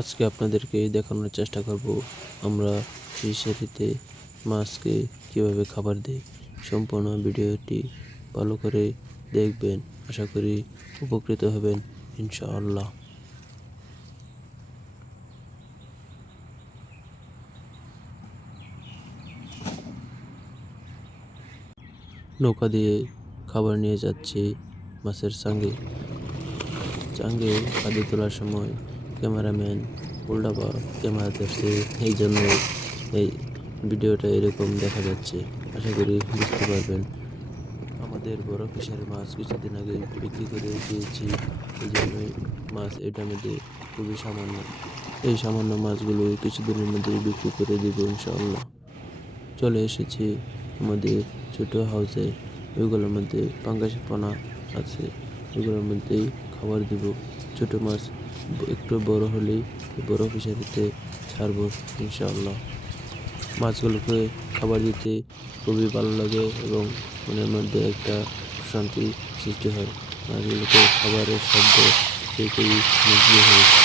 আজকে আপনাদেরকে দেখানোর চেষ্টা করব আমরা ফিশারিতে মাছকে কীভাবে খাবার দিই। সম্পূর্ণ ভিডিওটি ভালো করে দেখবেন, আশা করি উপকৃত হবেন ইনশাআল্লাহ। নৌকা দিয়ে খাবার নিয়ে যাচ্ছি মাছের চাঙ্গে খাদ্য তোলার সময় ক্যামেরাম্যান উল্টাপা ক্যামেরা ধরছে, এই জন্য এই ভিডিওটা এরকম দেখা যাচ্ছে। আশা করি বুঝতে পারবেন। আমাদের বড় ফিশারি মাছ কিছুদিন আগে বিক্রি করে দিয়েছি, এই জন্যই মাছ এটার মধ্যে খুবই সামান্য। এই সামান্য মাছগুলো কিছুদিনের মধ্যেই বিক্রি করে দিব ইনশাআল্লাহ। চলে এসেছি আমাদের ছোট হাউসে, ওইগুলোর মধ্যে পাঙ্গাস পোনা আছে, ওইগুলোর মধ্যেই খাবার দিব। ছোট মাছ একটু বড় হলেই বড় ফিশারিতে ছাড়বো ইনশাআল্লাহ। মাছগুলোকে খাবার দিতে খুবই ভালো লাগে এবং মনের মধ্যে একটা শান্তি সৃষ্টি হয়। মাছগুলোকে খাবারের শব্দ পেতেই মুগ্ধ হই।